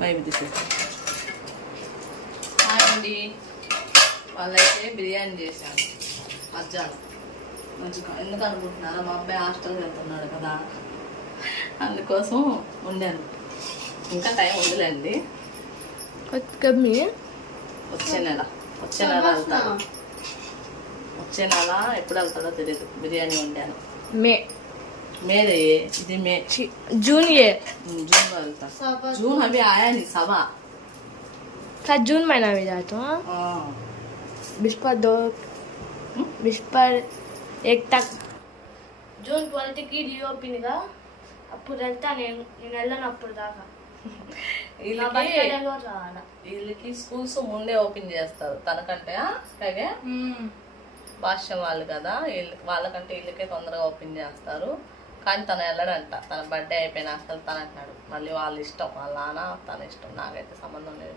మైవి తీసేసి అండి వాళ్ళైతే బిర్యానీ చేశాను మధ్యాహ్నం మంచిగా. ఎందుకు అనుకుంటున్నారా, మా అబ్బాయి హాస్టల్కి వెళ్తున్నాడు కదా, అందుకోసం వండాను. ఇంకా టైం ఉందిలేండి, వచ్చే నెల వెళ్తాను. వచ్చే నెల ఎప్పుడు వెళ్తాడో తెలియదు. బిర్యానీ వండాను. मेरे ఇది మే जून जून में వెళ్తా. जून अभी आया नहीं, सवा का जून महीना में जाता हूँ. बिस्पर 1 तक जून 12 की రీఓపెన్ గా అప్పుడు వెళ్తా. నేను వెళ్ళను అప్పుడు దాకా. వీళ్ళకి స్కూల్స్ ముందే ఓపెన్ చేస్తారు తనకంటే. అలాగే భాష్యం వాళ్ళు కదా, వాళ్ళకంటే వీళ్ళకే తొందరగా ఓపెన్ చేస్తారు. కానీ తను వెళ్ళడంట. తన బర్త్డే అయిపోయినా అసలు తను అంటున్నాడు. మళ్ళీ వాళ్ళ ఇష్టం, వాళ్ళ నాన్న తన ఇష్టం, నాకైతే సంబంధం లేదు.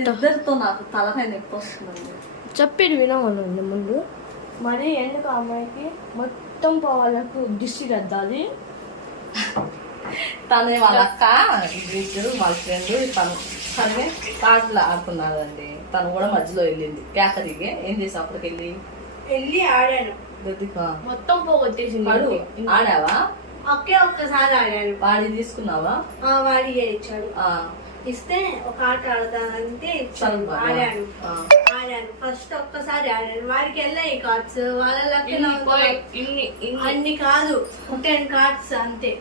ఇద్దరితో నాకు తలకాయ నొప్పి వస్తుందండి. చెప్పేది వినమనండి ముందు. మరి ఎందుకు అమ్మాయికి మొత్తం వాళ్ళకు దిష్టి రద్దాలి. తనే వాళ్ళ అక్క, ఇద్దరు వాళ్ళ ఫ్రెండ్, తను తనే కార్డులు ఆడుతున్నాడు అండి. తను కూడా మధ్యలో వెళ్ళింది కేకరికి. ఏం చేసావు అక్కడికి వెళ్ళి ఆడాను. మొత్తం పోగొట్టేసింది. ఆడావా? ఒక్కసారి ఆడాను. వాడి తీసుకున్నావా? వాడి ఇచ్చాడు. ఇస్తే ఒక ఆట ఆడతానంటే ఆడాను. ఫస్ట్ ఒక్కసారి ఆడాను. వాడికి వెళ్ళాయి కార్డ్స్. వాళ్ళ అన్ని కాదు, 10 కార్డ్స్ అంతే.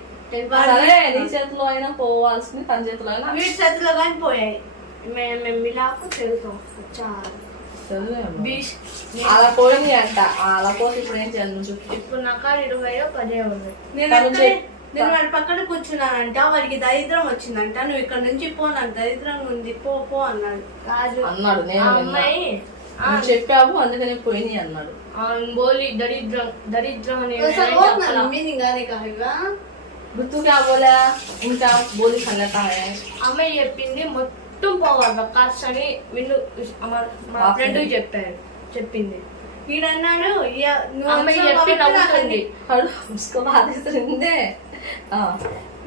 నీ చేతిలో అయినా పోవాల్సింది, తన చేతిలో అయినా. వీడి చేతిలో కానీ పోయాయి. మేము మిలాకు తిరుగుతాం. అలా పోయింది అంట. అలా పోతే ఇప్పుడు ఏం చేయాలి నువ్వు చెప్పు. ఇప్పుడు నాకు 20 10 ఉన్నాయి. నేను వాడి పక్కన కూర్చున్నానంట. వాడికి దరిద్రం వచ్చిందంట. నువ్వు ఇక్కడ నుంచి పో, నాకు దరిద్రంగా ఉంది, పో అన్నాడు. అన్నాడు. నేను అమ్మాయి చెప్పావు అందుకనే పోయినాయి అన్నాడు. బోలి దరిద్రం అనే మీనింగ్ గానే కాగా గుర్తు క్యా బోలా, ఇంకా బోలి ఖల్లతా హై. అమ్మాయి చెప్పింది మొత్తం పోవాలి కార్డ్స్ అని విన్ను మా ఫ్రెండ్ చెప్పింది. వీడన్నాడు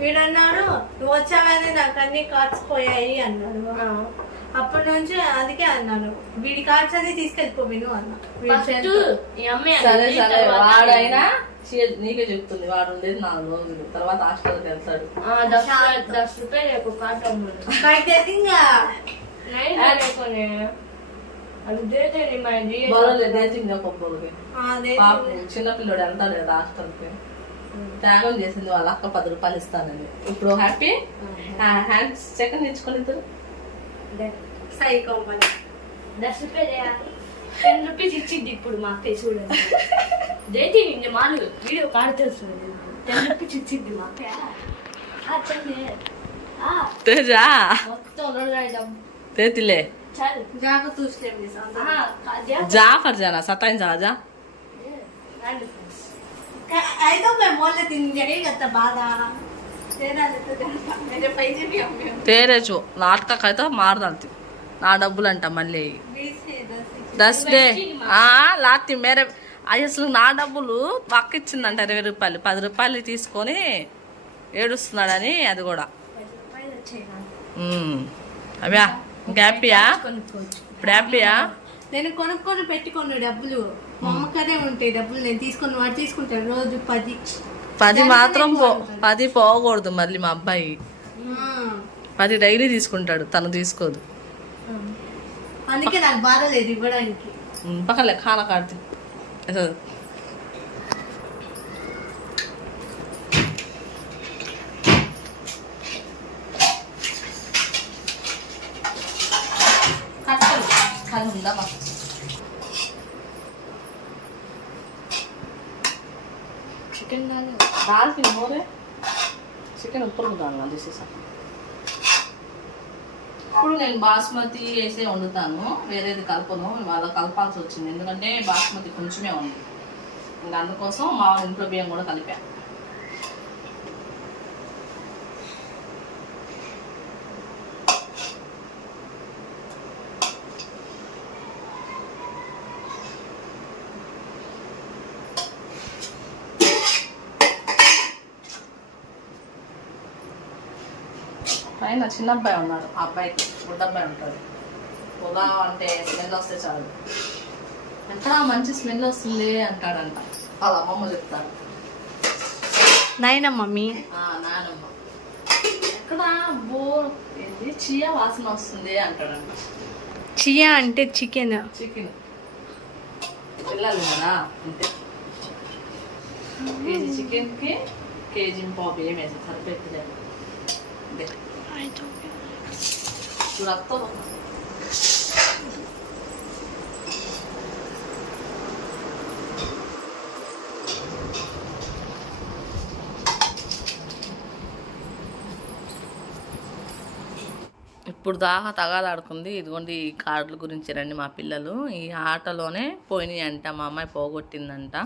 వీడన్నాడు నువ్వు వచ్చావని నాకు అన్ని కార్డ్స్ పోయాయి అన్నాడు. అప్పటి నుంచి అందుకే అన్నాను వీడి కార్డ్స్ అన్ని తీసుకెళ్ళిపోయి అన్నా. వాడైనా నీకే చెప్తుంది. వాడు ఉండేది 4 రోజులు, తర్వాత హాస్టల్కి వెళ్తాడు. 10 రూపాయలు చిన్నపిల్లడు వెళ్తాడు కదా హాస్టల్కి. త్యాగం చేసింది వాళ్ళ అక్క 10 రూపాయలు ఇస్తానని. ఇప్పుడు హ్యాపీ హ్యాండ్స్ సెకండ్ ఇచ్చుకొని 10 రూపీస్ ఇచ్చింది. ఇప్పుడు మా అక్క చూడండి, జైతి నిన్న మాలు వీడియో కాడుతుంది. 10 రూపీస్ ఇచ్చింది మా అక్క. तेतिले जा फर जाना सताइन जा जा आई तो मैं बोल लेती जगह करता बाधा मेरे पैसे भी होंगे तेरे जो नाटका कहता मार डालती ना डब्बुल अंटा मल्ली 10 డే లాతి మేరే అసలు నా డబ్బులు పక్క ఇచ్చిందంట 20 రూపాయలు 10 రూపాయలు తీసుకొని ఏడుస్తున్నాడని. అది కూడా అవ్యా హ్యాపీయా? ఇప్పుడు హ్యాపీయా? నేను కొనుక్కొని పెట్టుకోను డబ్బులు. మా అమ్మకనే ఉంటాయి డబ్బులు. నేను తీసుకొని వాడు తీసుకుంటాను రోజు 10 మాత్రం 10 పోకూడదు. మళ్ళీ మా అబ్బాయి 10 డైలీ తీసుకుంటాడు, తను తీసుకోదు. అందుకే నాకు బాధ లేదు ఇవ్వడానికి. పక్కలే ఖానా కాడితే चिकन दाल की हो रहे चिकन ऊपर को डालना जैसे सब. ఇప్పుడు నేను బాస్మతి వేసే వండుతాను, వేరేది కలపను. వాళ్ళ కలపాల్సి వచ్చింది ఎందుకంటే బాస్మతి కొంచెమే ఉంది. ఇంకా అందుకోసం మా ఇంట్లో బియ్యం కూడా కలిపాను. పైన చిన్న అబ్బాయి ఉన్నాడు, ఆ అబ్బాయికి గుడ్డ అబ్బాయి ఉంటాడు. పొగ అంటే స్మెల్ వస్తే చాలు, ఎక్కడ మంచి స్మెల్ వస్తుంది అంటాడంట. వాళ్ళ అమ్మమ్మ చెప్తాడు. నాయన మమ్మీ నానమ్మ ఎక్కడ ఏంది చియా వాసన వస్తుంది అంటాడంట. చియా అంటే చికెన్. చికెన్ పిల్లలు కదా అంతే. కేజీ చికెన్కి కేజీ పావు ఏం వేసి సరిపెట్టలేదు. రక్తం ఇప్పుడు దాకా తగాదాడుకుంది. ఇదిగోండి ఈ కార్డుల గురించి రండి మా పిల్లలు. ఈ ఆటలోనే పోయినాయి అంట, మా అమ్మాయి పోగొట్టిందంట.